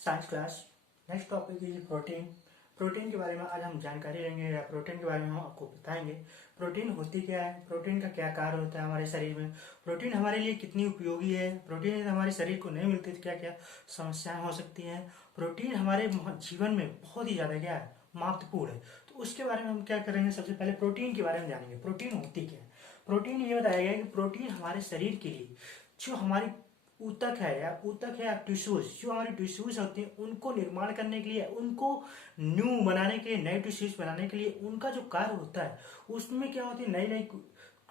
Science class. Next topic is protein. Protein के बारे में आज हम जानकारी लेंगे या प्रोटीन के बारे में हम आपको बताएंगे। प्रोटीन होती क्या है, प्रोटीन का क्या कार्य होता है हमारे शरीर में, प्रोटीन हमारे लिए कितनी उपयोगी है, प्रोटीन यदि हमारे शरीर को नहीं मिलती तो क्या क्या समस्याएं हो सकती हैं। प्रोटीन हमारे जीवन में बहुत ही ज़्यादा क्या है, महत्वपूर्ण है। तो उसके बारे में हम क्या करेंगे, सबसे पहले प्रोटीन के बारे में जानेंगे। प्रोटीन होती क्या है। प्रोटीन ये बताया गया है कि प्रोटीन हमारे शरीर के लिए जो हमारी ऊतक है या टिश्यूज, जो हमारी टिश्यूज होती हैं उनको निर्माण करने के लिए, उनको न्यू बनाने के लिए, नए टिश्यूज बनाने के लिए उनका जो कार्य होता है उसमें क्या होती है, नई नई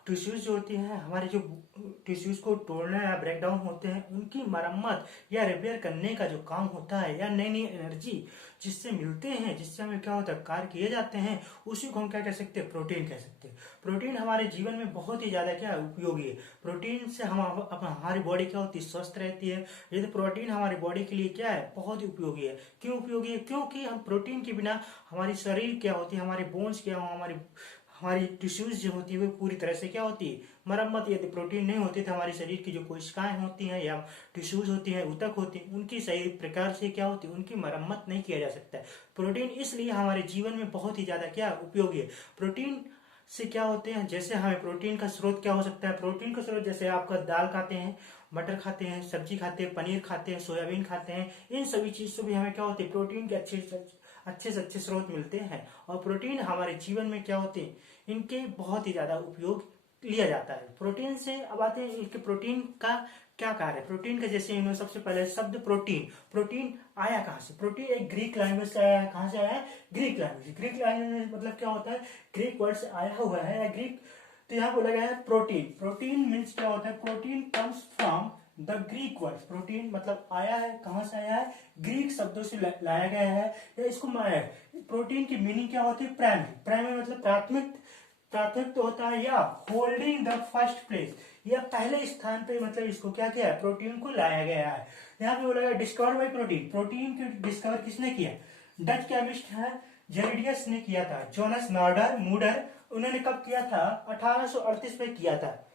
टिश्यूज जो होती हैं, हमारे जो टिश्यूज को तोड़ना या ब्रेक डाउन होते हैं उनकी मरम्मत या रिपेयर करने का जो काम होता है, या नई नई एनर्जी जिससे मिलते हैं, जिससे हमें क्या होता है कार्य किए जाते हैं, उसी को हम क्या कह सकते हैं, प्रोटीन कह सकते हैं। प्रोटीन हमारे जीवन में बहुत ही ज्यादा क्या उपयोगी है। प्रोटीन से हम हमारी बॉडी क्या होती है, स्वस्थ रहती है। यदि प्रोटीन हमारी बॉडी के लिए क्या है, बहुत ही उपयोगी है। क्यों उपयोगी है, क्योंकि हम प्रोटीन के बिना हमारी शरीर क्या होती है, हमारे बोन्स क्या हो, हमारी हमारी टिश्यूज जो होती है वो पूरी तरह से क्या होती है, मरम्मत। यदि प्रोटीन नहीं होती तो हमारे शरीर की जो कोशिकाएं होती हैं या टिश्यूज होती हैं, ऊतक होती हैं, उनकी सही प्रकार से क्या होती है, उनकी मरम्मत नहीं किया जा सकता है। प्रोटीन इसलिए हमारे जीवन में बहुत ही ज्यादा क्या उपयोगी है। प्रोटीन से क्या होते हैं, जैसे हमें प्रोटीन का स्रोत क्या हो सकता है। प्रोटीन का स्रोत जैसे आपका दाल खाते हैं, मटर खाते हैं, सब्जी खाते हैं, पनीर खाते हैं, सोयाबीन खाते हैं, इन सभी चीज से भी हमें क्या होती है, प्रोटीन के अच्छे से अच्छे स्रोत मिलते हैं। और प्रोटीन हमारे जीवन में क्या होते हैं, इनके बहुत ही ज्यादा उपयोग लिया जाता है। प्रोटीन से अब आते हैं इनके प्रोटीन का क्या कार्य है। प्रोटीन का जैसे इन्होंने सबसे पहले शब्द प्रोटीन, प्रोटीन आया कहाँ से। प्रोटीन एक ग्रीक लैंग्वेज से आया है। कहाँ से आया है, ग्रीक लैंग्वेज। ग्रीक लैंग्वेज मतलब क्या होता है, ग्रीक वर्ड से आया हुआ है, या ग्रीक। तो यहाँ बोला गया है प्रोटीन। प्रोटीन मीन्स क्या होता है, protein comes from the Greek word. Protein मतलब आया है, कहां से आया है, ग्रीक शब्दों से लाया गया है, या इसको माया है। प्रोटीन की मीनिंग क्या होती है, प्राइमरी। प्राइमरी मतलब प्राथमिक, प्राथमिक तो होता है, या होल्डिंग द फर्स्ट प्लेस, या पहले स्थान पे, मतलब इसको क्या किया है, प्रोटीन को लाया गया है। यहाँ पे बोला गया डिस्कवर बाय प्रोटीन। प्रोटीन को डिस्कवर किसने किया, डच केमिस्ट है जेरिडियस ने किया था। जोनस नॉर्डर मूडर, उन्होंने कब किया था, 1838 में किया था।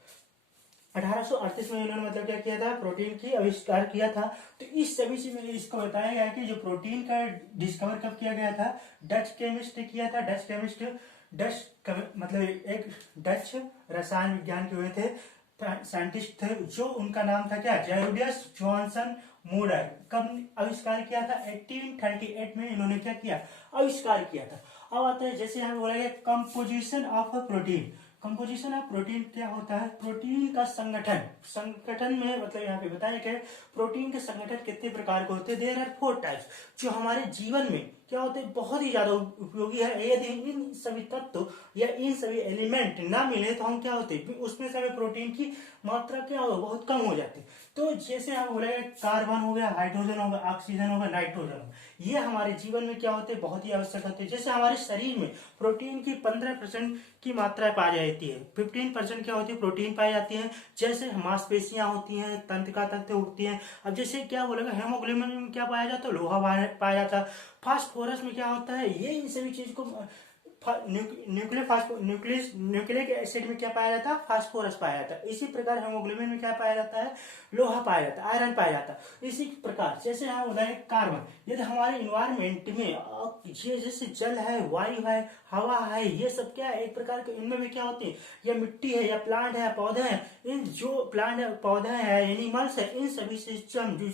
1838 में उन्होंने मतलब क्या किया था, प्रोटीन की आविष्कार किया था। तो इस सभी से में इसको बताया गया कि जो प्रोटीन का डिस्कवर कब किया गया था, डच केमिस्ट ने किया था। डच केमिस्ट, मतलब एक डच रसायन विज्ञान के हुए थे, साइंटिस्ट थे, जो उनका नाम था क्या, जेरोडियस जॉनसन मूडर। कब आविष्कार किया था, 1838 में इन्होंने क्या किया, आविष्कार किया था। अब आता है जैसे हमें बोला गया composition of protein. Composition of protein क्या होता है, प्रोटीन का संगठन। संगठन में मतलब यहाँ पे बताया गया प्रोटीन के संगठन कितने प्रकार के होते हैं, देयर आर 4 टाइप्स, जो हमारे जीवन में क्या होते हैं, बहुत ही ज्यादा उपयोगी है। यदि इन सभी तत्व या इन सभी एलिमेंट ना मिले तो हम क्या होते हैं, उसमें से हमें प्रोटीन की मात्रा क्या होगा, बहुत कम हो जाती है। तो जैसे हम बोले कार्बन हो गया, हाइड्रोजन होगा, ऑक्सीजन होगा, नाइट्रोजन होगा, ये हमारे जीवन में क्या होते हैं, बहुत ही आवश्यक होते हैं। जैसे हमारे शरीर में प्रोटीन की 15% की मात्रा पाई जाती है, 15% क्या होती है, प्रोटीन पाई जाती है। जैसे मांसपेशियां होती हैं, तंत्रिका तंत्र उठती हैं। अब जैसे क्या बोलेगा, हेमोग्लोबिन में क्या पाया जाता है, लोहा पाया जाता है। फास्फोरस में क्या होता है, ये इन सभी चीज को न्यूक्लिक एसिड में क्या पाया जाता है, फास्फोरस पाया जाता है। इसी प्रकार हेमोग्लोबिन में क्या पाया जाता है, लोहा पाया जाता है, आयरन पाया जाता है। इसी प्रकार जैसे यहाँ बोला है कार्बन, यदि हमारे इन्वायरमेंट में ये जैसे जल है, वायु है, हवा है, ये सब क्या है, एक प्रकार के इनमें भी क्या होती है, या मिट्टी है, या प्लांट है, पौधे हैं। इन जो प्लांट है, पौधे हैं, एनिमल्स है, इन सभी सिस्टम जो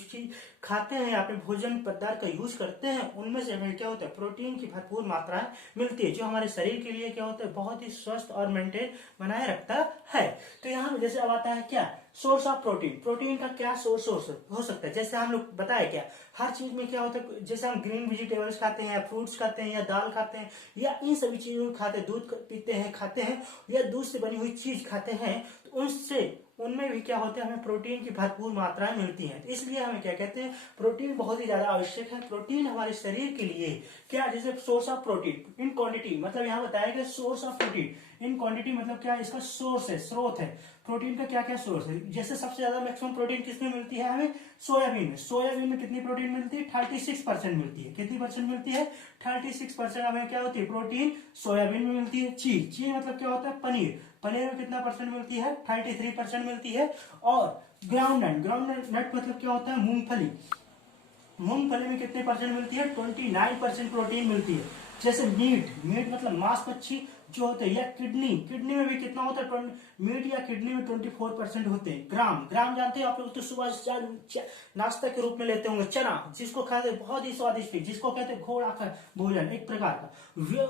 खाते हैं, अपने भोजन पदार्थ का यूज करते हैं, उनमें से हमें क्या होता है, प्रोटीन की भरपूर मात्रा मिलती है, जो हमारे शरीर के लिए क्या होता है, बहुत ही स्वस्थ और मेंटेन बनाए रखता है। तो यहाँ जैसे अब आता है क्या, सोर्स ऑफ प्रोटीन। प्रोटीन का क्या सोर्स हो सकता है, जैसे हम लोग बताए क्या, हर चीज में क्या होता है, जैसे हम ग्रीन वेजिटेबल्स खाते हैं, या फ्रूट्स खाते हैं, या दाल खाते हैं, या इन सभी चीजों को खाते हैं, दूध पीते हैं, खाते हैं, या दूध से बनी हुई चीज खाते हैं, तो उनसे उनमें भी क्या होता है, हमें प्रोटीन की भरपूर मात्रा मिलती है। तो इसलिए हमें क्या कहते हैं, प्रोटीन बहुत ही ज्यादा आवश्यक है। प्रोटीन हमारे शरीर के लिए क्या, जैसे source of protein in quantity, मतलब यहाँ बताया गया source of protein in quantity, मतलब क्या, इसका सोर्स है, स्रोत है। प्रोटीन का क्या क्या सोर्स है, जैसे सबसे ज्यादा मैक्सिमम प्रोटीन किसमें मिलती है, हमें सोयाबीन में। सोयाबीन में कितनी प्रोटीन मिलती है, 36% मिलती है। कितनी परसेंट मिलती है, 36% हमें क्या होती है, प्रोटीन सोयाबीन में मिलती है। चीज, चीज मतलब क्या होता है, पनीर। पनीर में कितना परसेंट मिलती है, 33% मिलती है। और ग्राउंड नट, ग्राउंड नट मतलब क्या होता है, मूंगफली। मूंगफली में कितने परसेंट मिलती है? 29% प्रोटीन मिलती है। जैसे मीट मतलब मांसपेशी जो होते हैं, या किडनी में भी कितना होता है? मीट या किडनी में 24% होते हैं। ग्राम जानते हैं आप लोग, तो सुबह नाश्ता के रूप में लेते होंगे। चना जिसको खाते हैं बहुत ही स्वादिष्ट, जिसको कहते हैं घोड़ा का भोजन, एक प्रकार का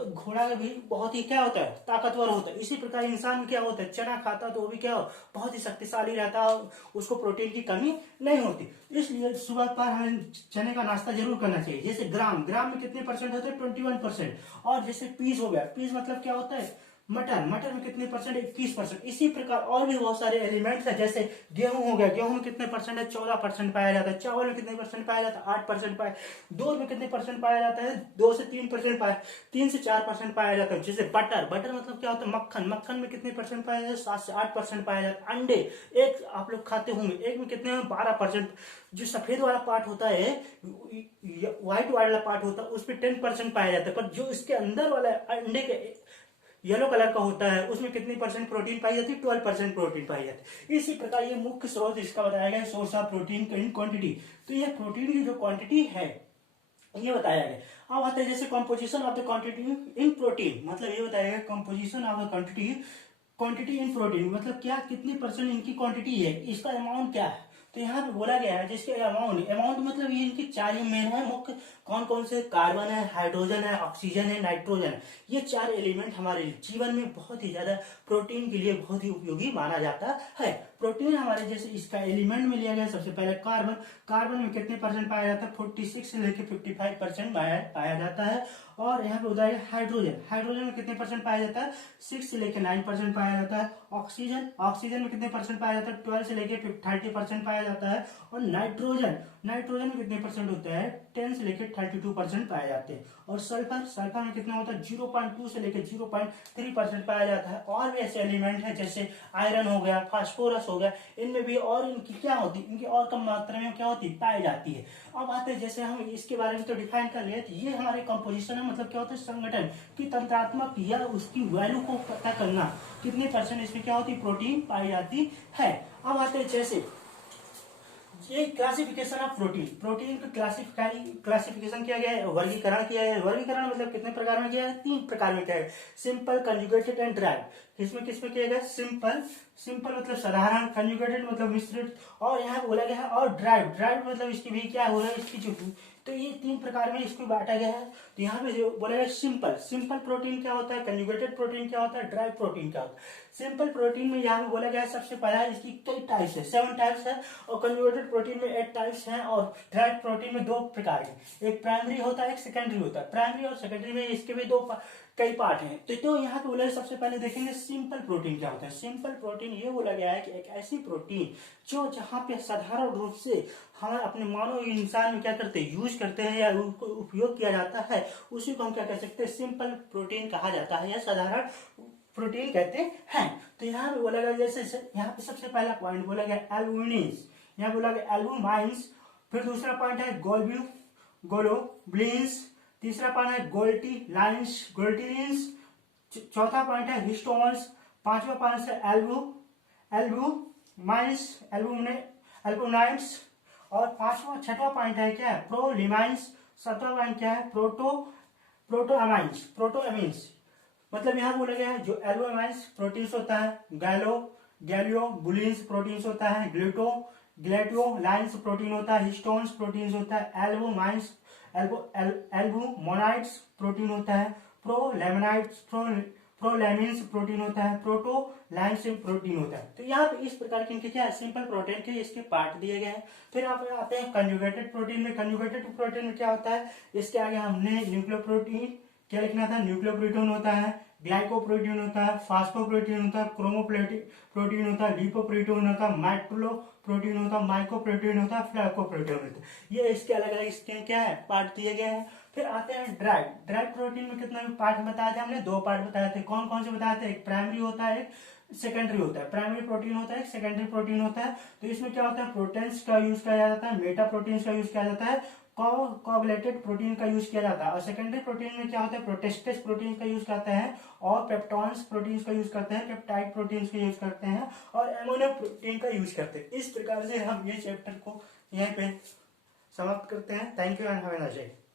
घोड़ा भी बहुत ही क्या होता है? ताकतवर होता है। इसी प्रकार इंसान में क्या होता है? चना खाता है तो वो भी क्या हो? बहुत ही शक्तिशाली रहता है, उसको प्रोटीन की कमी नहीं होती। इसलिए सुबह पर हमें चने का नाश्ता जरूर करना चाहिए। जैसे ग्राम में कितने परसेंट होते हैं? 21%। और जैसे पीस हो गया, पीस मतलब क्या होता है? मटर में कितने परसेंट? 21%। इसी प्रकार और भी बहुत सारे एलिमेंट्स है। जैसे गेहूं हो गया, गेहूं में कितने परसेंट है? 14% पाया जाता है। चावल में कितने परसेंट पाया जाता है? 8% पाया। दूध में कितने परसेंट पाया जाता है? 2 से 3% पाया, 3 से 4% पाया जाता है। जैसे बटर मतलब क्या होता है? मक्खन में कितने परसेंट पाया जाता है? 7 से 8% पाया जाता है। अंडे एक आप लोग खाते होंगे, एक में कितने में? 12%। जो सफेद वाला पार्ट होता है, व्हाइट वाला पार्ट होता है, उस पर 10% पाया जाता है। पर जो इसके अंदर वाला अंडे के येलो कलर का होता है, उसमें कितनी परसेंट प्रोटीन पाई जाती है? 12% प्रोटीन पाई जाती है। इसी प्रकार ये मुख्य स्रोत इसका बताया गया, source of protein in quantity. तो ये प्रोटीन की जो क्वांटिटी है ये बताया गया। अब आता है जैसे composition of the quantity in protein, मतलब ये बताया गया composition of the quantity in protein, मतलब क्या कितनी परसेंट इनकी क्वांटिटी है, इसका अमाउंट क्या है। तो यहाँ पे बोला गया है जिसके अमाउंट मतलब ये इनकी 4 ही मेन है मुख्य। कौन कौन से? कार्बन है, हाइड्रोजन है, ऑक्सीजन है, नाइट्रोजन है। ये 4 एलिमेंट हमारे जीवन में बहुत ही ज्यादा प्रोटीन के लिए बहुत ही उपयोगी माना जाता है। प्रोटीन हमारे जैसे इसका एलिमेंट में लिया गया सबसे पहले कार्बन में कितने परसेंट पाया जाता है? 46 से लेकर 55% पाया जाता है। और यहाँ पे बताया हाइड्रोजन में कितने परसेंट पाया जाता है? 6 से लेकर 9% पाया जाता है। ऑक्सीजन में कितने परसेंट पाया जाता है? 12 से लेकर 30% पाया जाता है। और नाइट्रोजन में कितने परसेंट होता है? 10 से लेकर 32% पाए जाते हैं। और सल्फर में कितना होता है? 0.2 से लेकर 0.3% पाया जाता है। और भी ऐसे एलिमेंट है जैसे आयरन हो गया, फास्फोरस हो गया, इनमें भी और इनकी क्या होती है? इनकी और कम मात्रा में क्या होती है? पाई जाती है। अब आते हैं जैसे हम इसके बारे में तो डिफाइन कर लिए, ये हमारे कंपोजिशन है, मतलब क्या होता है? संगठन की तंत्रात्मक या उसकी वैल्यू को पता करना, कितने परसेंट इसमें क्या होती है? प्रोटीन पाई जाती है। अब आते हैं जैसे ये क्लासिफिकेशन ऑफ प्रोटीन का क्लासिफिकेशन किया गया है, वर्गीकरण किया है। वर्गीकरण मतलब कितने प्रकार में किया है? 3 प्रकार में किया है। Simple, conjugated and drive. किसमें किया गया? सिंपल मतलब साधारण, कंजुगेटेड मतलब मिश्रित, और यहाँ बोला गया है और ड्राइव मतलब इसकी भी क्या हो रहा है? इसकी जो, तो ये 3 प्रकार में इसको बांटा गया है। तो यहाँ पे जो बोला गया सिंपल प्रोटीन क्या होता है, कंजुगेटेड प्रोटीन क्या होता है, ड्राइव प्रोटीन क्या होता है। सिंपल प्रोटीन में यहाँ पे बोला गया है सबसे पहला इसकी कई टाइप्स है, 7 टाइप्स है। और कंजुगेटेड प्रोटीन में 8 टाइप्स हैं। और ड्राइव प्रोटीन में 2 प्रकार के, एक प्राइमरी होता है, एक सेकेंडरी होता है। प्राइमरी और सेकेंडरी में इसके भी कई पार्ट हैं। तो यहाँ पे बोला सबसे पहले देखेंगे सिंपल प्रोटीन क्या होता है। सिंपल प्रोटीन ये बोला गया है कि एक ऐसी प्रोटीन जो जहाँ पे साधारण रूप से हम अपने मानव इंसान में क्या करते हैं? यूज करते हैं या उनको उपयोग किया जाता है, उसी को हम क्या कह सकते हैं? सिंपल प्रोटीन कहा जाता है या साधारण प्रोटीन कहते हैं। तो यहाँ पे बोला गया जैसे यहाँ पे सबसे पहला पॉइंट बोला गया एल्बुमिन्स, यहाँ बोला गया एल्बुमाइंस। फिर दूसरा पॉइंट है ग्लोबुलिन्स। तीसरा पॉइंट है गोल्टिलिन्स। चौथा पॉइंट है हिस्टोन्स। पांचवा पॉइंट है एल्बुमिन्स। और छठवा पॉइंट है क्या है? प्रोलिमाइंस। सातवां पॉइंट क्या है? प्रोटोअमीन्स। मतलब यहाँ बोला गया है जो एल्बुमिन्स प्रोटीन्स होता है, गैलियोबुलिन्स प्रोटीन्स होता है, ग्लैटियोलाइंस प्रोटीन होता है, हिस्टोन्स प्रोटीन्स होता है, एल्बुमोनाइड्स प्रोटीन होता है, प्रोलैमिन्स प्रोटीन होता है, प्रोटोलाइन्स प्रोटीन होता है। तो यहाँ पे इस प्रकार के इनके क्या है? सिंपल प्रोटीन के इसके पार्ट दिए गए हैं। फिर यहाँ पे आते हैं कंजुगेटेड प्रोटीन में। कंजुगेटेड प्रोटीन में क्या होता है? इसके आगे हमने न्यूक्लियोप्रोटीन क्या लिखना था? न्यूक्लियोप्रोटीन होता है, ग्लाइकोप्रोटीन होता है, फास्फोप्रोटीन होता है, क्रोमोप्रोटीन होता है, लिपोप्रोटीन होता है, माइक्रोप्रोटीन होता है, माइकोप्रोटीन होता है, फ्लाइकोप्रोटीन होता है। ये इसके अलग अलग इसके क्या है? पार्ट दिए गए हैं। फिर आते हैं ड्राइव प्रोटीन में कितना पार्ट बताया था हमने? 2 पार्ट बताए थे। कौन कौन से बताए थे? एक प्राइमरी होता है, एक सेकेंडरी होता है। प्राइमरी प्रोटीन होता है, एक सेकेंडरी प्रोटीन होता है। तो इसमें क्या होता है? प्रोटीन्स का यूज किया जाता है, मेटा प्रोटीन्स का यूज किया जाता है, कोगुलेटेड प्रोटीन का यूज किया जाता है। और सेकेंडरी प्रोटीन में क्या होता है? प्रोटेस्टेज प्रोटीन का यूज करते हैं, और पेप्टॉन्स प्रोटीन का यूज करते हैं, पेप्टाइड प्रोटीन का यूज करते हैं, और एमोनो प्रोटीन का यूज करते हैं। इस प्रकार से हम ये चैप्टर को यहाँ पे समाप्त करते हैं। Thank you and have a nice day.